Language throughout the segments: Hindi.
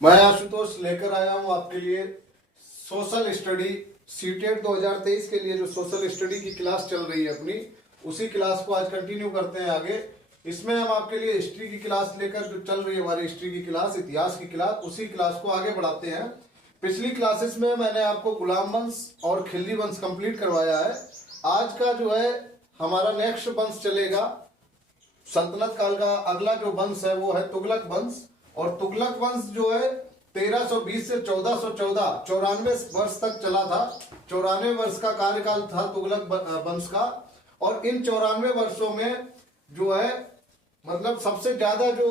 मैं आशुतोष लेकर आया हूं आपके लिए सोशल स्टडी सीटेट 2023 के लिए जो सोशल स्टडी की क्लास चल रही है अपनी, उसी क्लास को आज कंटिन्यू करते हैं आगे। इसमें हम आपके लिए हिस्ट्री की क्लास लेकर, जो चल रही है हमारी हिस्ट्री की क्लास, इतिहास की क्लास, उसी क्लास को आगे बढ़ाते हैं। पिछली क्लासेस में मैंने आपको गुलाम वंश और खिल्जी वंश कंप्लीट करवाया है। आज का जो है हमारा नेक्स्ट वंश चलेगा, सल्तनत काल का अगला जो वंश है वो है तुगलक वंश। और तुगलक वंश जो है 1320 से 1414 94 वर्ष तक चला था। 94 वर्ष का कार्यकाल था तुगलक वंश का। और इन 94 वर्षों में जो है मतलब सबसे ज्यादा जो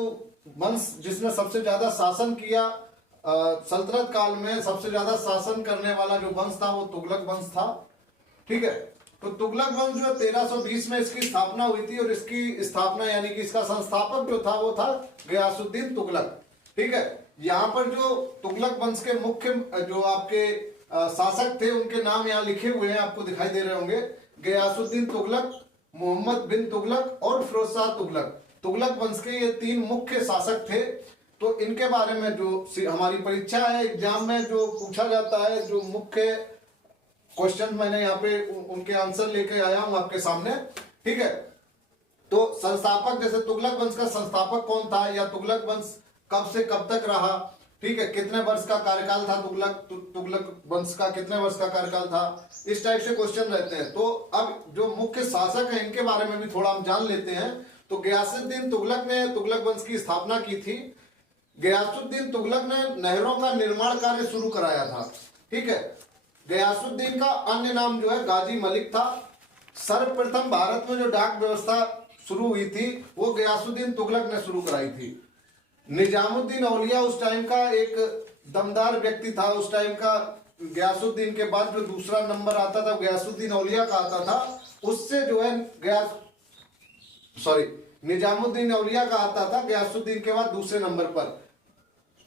वंश जिसने सबसे ज्यादा शासन किया, सल्तनत काल में सबसे ज्यादा शासन करने वाला जो वंश था वो तुगलक वंश था। ठीक है, तो तुगलक वंश जो 1320 में इसकी स्थापना हुई थी और इसकी स्थापना यानी कि इसका संस्थापक जो था वो था गयासुद्दीन तुगलक। ठीक है, यहाँ पर जो तुगलक वंश के मुख्य जो आपके शासक थे उनके नाम यहाँ लिखे हुए हैं, आपको दिखाई दे रहे होंगे। गयासुद्दीन तुगलक, मोहम्मद बिन तुगलक और फिरोज शाह तुगलक। तुगलक वंश के ये तीन मुख्य शासक थे। तो इनके बारे में जो हमारी परीक्षा है, एग्जाम में जो पूछा जाता है, जो मुख्य क्वेश्चन मैंने यहाँ पे उनके आंसर लेके आया हूं आपके सामने। ठीक है, तो संस्थापक, जैसे तुगलक वंश का संस्थापक कौन था, या तुगलक वंश कब से कब तक रहा, ठीक है, कितने वर्ष का कार्यकाल था तुगलक वंश का, कितने वर्ष का कार्यकाल था, इस टाइप से क्वेश्चन रहते हैं। तो अब जो मुख्य शासक है इनके बारे में भी थोड़ा हम जान लेते हैं। तो गयासुद्दीन तुगलक ने तुगलक वंश की स्थापना की थी। गयासुद्दीन तुगलक ने नहरों का निर्माण कार्य शुरू कराया था। ठीक है, गयासुद्दीन का अन्य नाम जो है गाजी मलिक था। सर्वप्रथम भारत में जो डाक व्यवस्था शुरू हुई थी वो गयासुद्दीन तुगलक ने शुरू कराई थी। निजामुद्दीन औलिया उस टाइम का एक दमदार व्यक्ति था। उस टाइम का गयासुद्दीन के बाद जो दूसरा नंबर आता था गयासुद्दीन औलिया का आता था, उससे जो है निजामुद्दीन औलिया का आता था। गयासुद्दीन के बाद दूसरे नंबर पर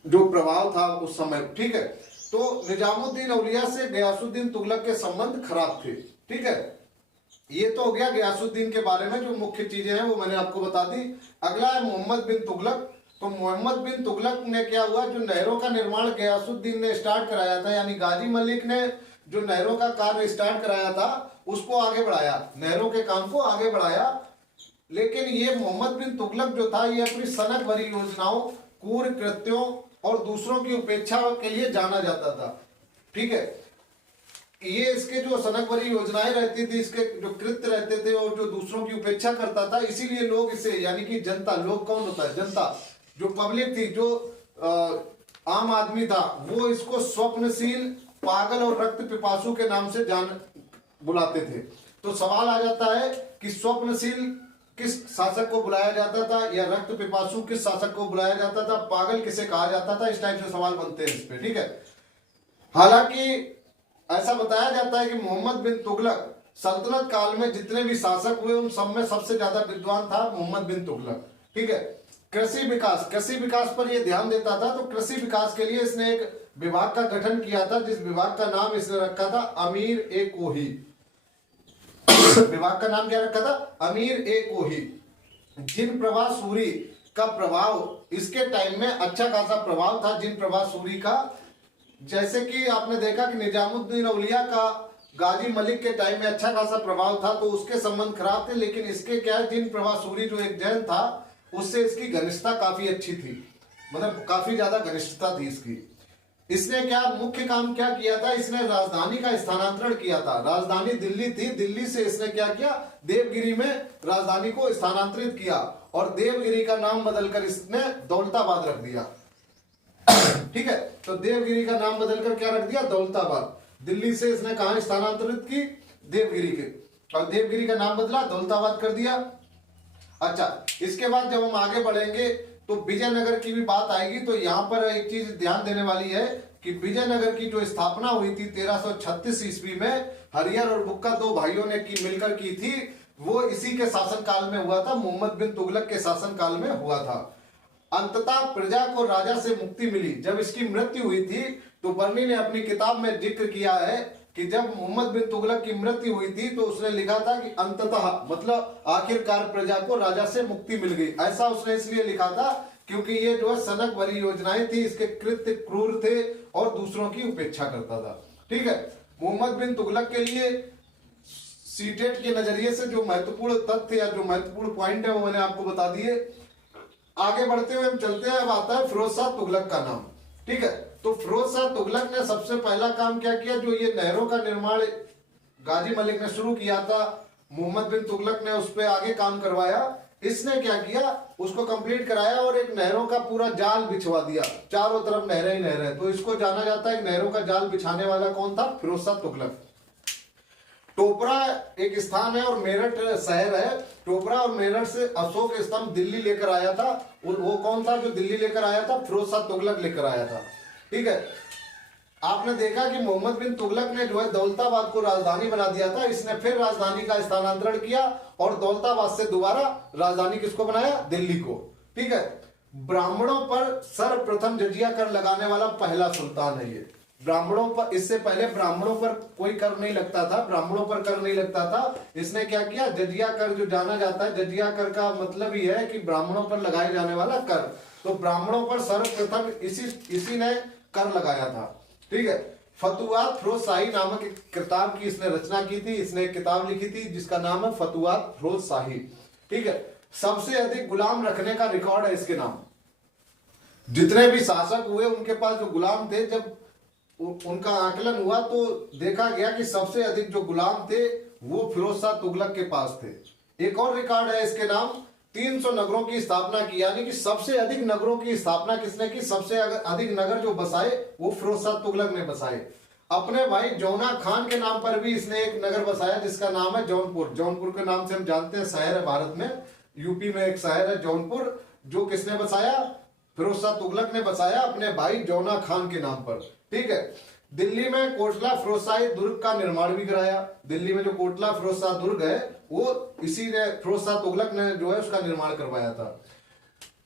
जो प्रभाव था उस समय। ठीक है, तो निजामुद्दीन औलिया से गयासुद्दीन तुगलक के संबंध खराब थे। ठीक है, ये तो हो गया गयासुद्दीन के बारे में जो मुख्य चीजें हैं वो मैंने आपको बता दी। अगला है मोहम्मद बिन तुगलक। तो मोहम्मद बिन तुगलक ने क्या हुआ, जो नहरों का निर्माण गयासुद्दीन ने स्टार्ट कराया था, यानी गाजी मलिक ने जो नहरों का कार्य स्टार्ट कराया था उसको आगे बढ़ाया, नहरों के काम को आगे बढ़ाया। लेकिन ये मोहम्मद बिन तुगलक जो था ये अपनी सनक भरी योजनाओं, क्रूर कृत्यों और दूसरों की उपेक्षा के लिए जाना जाता था। ठीक है, ये इसके जो सनक भरी योजनाएं रहती थी, इसके जो कृत्य रहते थे और जो दूसरों की उपेक्षा करता था, इसीलिए लोग इसे, यानी कि जनता, लोग कौन होता है, जनता, जो पब्लिक थी, जो आम आदमी था, वो इसको स्वप्नशील, पागल और रक्त पिपासु के नाम से बुलाते थे। तो सवाल आ जाता है कि स्वप्नशील किस शासक को बुलाया जाता था, या रक्त पिपासु किस शासक को बुलाया जाता था, पागल किसे कहा जाता था, इस टाइप से सवाल बनते हैं इस पे। ठीक है, हालांकि ऐसा बताया जाता है कि मोहम्मद बिन तुगलक सल्तनत काल में जितने भी शासक हुए उन सब में सबसे ज्यादा विद्वान था मोहम्मद बिन तुगलक। ठीक है, कृषि विकास पर ये ध्यान देता था। तो कृषि विकास के लिए इसने एक विभाग का गठन किया था, जिस विभाग का नाम इसने रखा था अमीर ए कोही। विभाग का नाम क्या रखा था, अमीर ए कोही। जिन प्रभा सूरी का प्रभाव इसके टाइम में अच्छा खासा प्रभाव था, जिन प्रभा सूरी का, जैसे कि आपने देखा कि निजामुद्दीन औलिया का गाजी मलिक के टाइम में अच्छा खासा प्रभाव था, तो उसके संबंध खराब थे। लेकिन इसके क्या है, जिन प्रभा सूरी जो एक जैन था, उससे इसकी घनिष्ठता काफी अच्छी थी, मतलब काफी ज्यादा घनिष्ठता थी इसकी। इसने क्या मुख्य काम क्या किया था, इसने राजधानी का स्थानांतरण किया था। राजधानी दिल्ली थी, दिल्ली से इसने क्या किया, देवगिरी में राजधानी को स्थानांतरित किया और देवगिरी का नाम बदलकर इसने दौलताबाद रख दिया। ठीक है, तो देवगिरी का नाम बदलकर क्या रख दिया, दौलताबाद। दिल्ली से इसने कहा स्थानांतरित की, देवगिरी के, और देवगिरी का नाम बदला, दौलताबाद कर दिया। अच्छा, इसके बाद जब हम आगे बढ़ेंगे तो विजयनगर की भी बात आएगी। तो यहाँ पर एक चीज ध्यान देने वाली है कि विजयनगर की जो स्थापना हुई थी 1336 ईस्वी में, हरिहर और बुक्का दो भाइयों ने मिलकर की थी, वो इसी के शासनकाल में हुआ था, मोहम्मद बिन तुगलक के शासनकाल में हुआ था। अंततः प्रजा को राजा से मुक्ति मिली। जब इसकी मृत्यु हुई थी तो बर्नी ने अपनी किताब में जिक्र किया है कि जब मोहम्मद बिन तुगलक की मृत्यु हुई थी तो उसने लिखा था कि अंततः, मतलब आखिरकार प्रजा को राजा से मुक्ति मिल गई। ऐसा उसने इसलिए लिखा था क्योंकि ये जो है सनक भरी योजनाएं थी, इसके कृत्य क्रूर थे और दूसरों की उपेक्षा करता था। ठीक है, मोहम्मद बिन तुगलक के लिए सीटेट के नजरिए से जो महत्वपूर्ण तथ्य या जो महत्वपूर्ण पॉइंट है वो मैंने आपको बता दिए। आगे बढ़ते हुए हम चलते हैं, अब आता है फिरोज शाह तुगलक का नाम। ठीक है, तो फिरोज शाह तुगलक ने सबसे पहला काम क्या किया, जो ये नहरों का निर्माण गाजी मलिक ने शुरू किया था, मोहम्मद बिन तुगलक ने उस पर आगे काम करवाया। इसने क्या किया, उसको कंप्लीट कराया और एक नहरों का पूरा जाल बिछवा दिया, चारों तरफ नहरें ही नहरें। तो इसको जाना जाता है नहरों का जाल बिछाने वाला कौन था, फिरोज शाह तुगलक। टोपरा एक स्थान है और मेरठ शहर है। टोपरा और मेरठ से अशोक स्तंभ दिल्ली लेकर आया था, और वो कौन था जो दिल्ली लेकर आया था, फिरोज शाह तुगलक लेकर आया था। ठीक है, आपने देखा कि मोहम्मद बिन तुगलक ने जो है दौलताबाद को राजधानी बना दिया था, इसने फिर राजधानी का स्थानांतरण किया और दौलताबाद से दोबारा राजधानी किसको बनाया, दिल्ली को। ठीक है, ब्राह्मणों पर सर्वप्रथम जजिया कर लगाने वाला पहला सुल्तान है ये। ब्राह्मणों पर, इससे पहले ब्राह्मणों पर कोई कर नहीं लगता था, ब्राह्मणों पर कर नहीं लगता था। इसने क्या किया, जजिया कर जो जाना जाता है, जजिया कर का मतलब ही है कि ब्राह्मणों पर लगाए जाने वाला कर। तो ब्राह्मणों पर सर्वप्रथम इसी ने कर लगाया था। ठीक है, फतुवात फिरोज शाही नामक एक किताब की इसने रचना की थी, इसने एक किताब लिखी थी जिसका नाम है फतुवात फिरोज शाही। ठीक है, सबसे अधिक गुलाम रखने का रिकॉर्ड है इसके नाम। जितने भी शासक हुए उनके पास जो गुलाम थे, जब उनका आकलन हुआ तो देखा गया कि सबसे अधिक जो गुलाम थे वो फिरोज शाह तुगलक के पास थे। एक और रिकॉर्ड है इसके नाम, 300 नगरों की स्थापना की, यानी कि सबसे अधिक नगरों की स्थापना किसने की, सबसे अधिक नगर जो बसाए वो फिरोज शाह तुगलक ने बसाए। अपने भाई जौना खान के नाम पर भी इसने एक नगर बसाया जिसका नाम है जौनपुर। जौनपुर के नाम से हम जानते हैं, शहर है भारत में, यूपी में एक शहर है जौनपुर, जो किसने बसाया, फिरोज शाह तुगलक ने बसाया अपने भाई जौना खान के नाम पर। ठीक है, दिल्ली में कोटला फिरोजशाही दुर्ग का निर्माण भी कराया। दिल्ली में जो कोटला फिरोज शाह दुर्ग है वो इसी ने, फिरोज शाह तुगलक ने जो है उसका निर्माण करवाया था।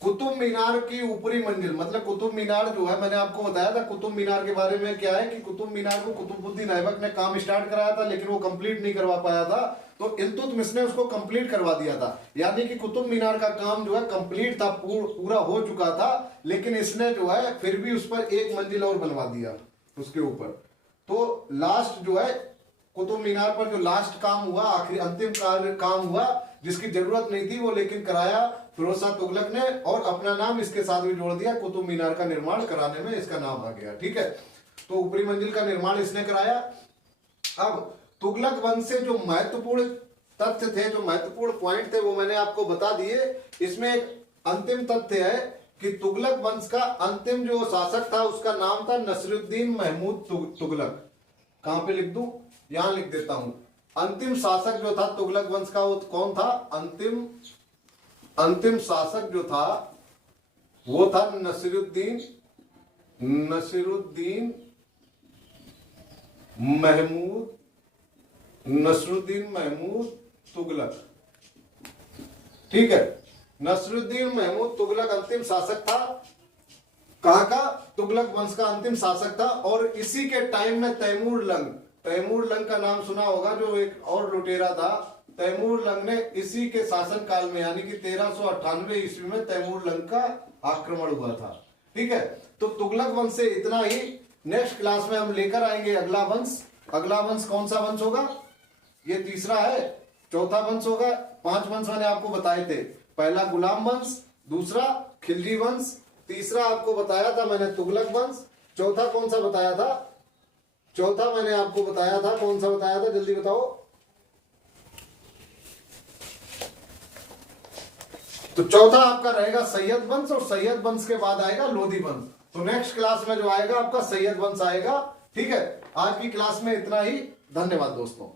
कुतुब मीनार की ऊपरी मंजिल, मतलब कुतुब मीनार जो है, मैंने आपको बताया था कुतुब मीनार के बारे में क्या है कि कुतुब मीनार को कुतुबुद्दीन ऐबक ने काम स्टार्ट कराया था, लेकिन वो कंप्लीट नहीं करवा पाया था, तो इल्तुतमिश ने उसको कंप्लीट करवा दिया था। यानी कि कुतुब मीनार का काम जो है कंप्लीट था, पूरा हो चुका था, लेकिन इसने जो है फिर भी उस पर एक मंजिल और बनवा दिया उसके ऊपर। तो लास्ट जो है कुतुब मीनार पर जो लास्ट काम हुआ, आखिरी अंतिम काम हुआ, जिसकी जरूरत नहीं थी वो लेकिन कराया फिरोज शाह तुगलक ने, और अपना नाम इसके साथ भी जोड़ दिया, कुतुब मीनार का निर्माण कराने में इसका नाम आ गया। ठीक है, तो ऊपरी मंजिल का निर्माण इसने कराया। अब तुगलक वंश से जो महत्वपूर्ण तथ्य थे, जो महत्वपूर्ण पॉइंट थे, वो मैंने आपको बता दिए। इसमें एक अंतिम तथ्य है कि तुगलक वंश का अंतिम जो शासक था उसका नाम था नसीरुद्दीन महमूद तुगलक। कहां पे लिख दूं, यहां लिख देता हूं। अंतिम शासक जो था तुगलक वंश का वो कौन था, अंतिम शासक जो था वो था नसीरुद्दीन महमूद तुगलक। ठीक है, नसीरुद्दीन महमूद तुगलक अंतिम शासक था। कहां का, तुगलक वंश का अंतिम शासक था। और इसी के टाइम में तैमूर लंग का नाम सुना होगा, जो एक और लुटेरा था। तैमूर लंग ने इसी के शासन काल में, यानी कि 1398 ईस्वी में तैमूर लंग का आक्रमण हुआ था। ठीक है, तो तुगलक वंश से इतना ही। नेक्स्ट क्लास में हम लेकर आएंगे अगला वंश। अगला वंश कौन सा वंश होगा, ये तीसरा है, चौथा वंश होगा। 5 वंश मैंने आपको बताए थे, पहला गुलाम वंश, दूसरा खिलजी वंश, तीसरा आपको बताया था मैंने तुगलक वंश, चौथा कौन सा बताया था, चौथा मैंने आपको बताया था, कौन सा बताया था, जल्दी बताओ। तो चौथा आपका रहेगा सैयद वंश, और सैयद वंश के बाद आएगा लोधी वंश। तो नेक्स्ट क्लास में जो आएगा आपका सैयद वंश आएगा। ठीक है, आज की क्लास में इतना ही। धन्यवाद दोस्तों।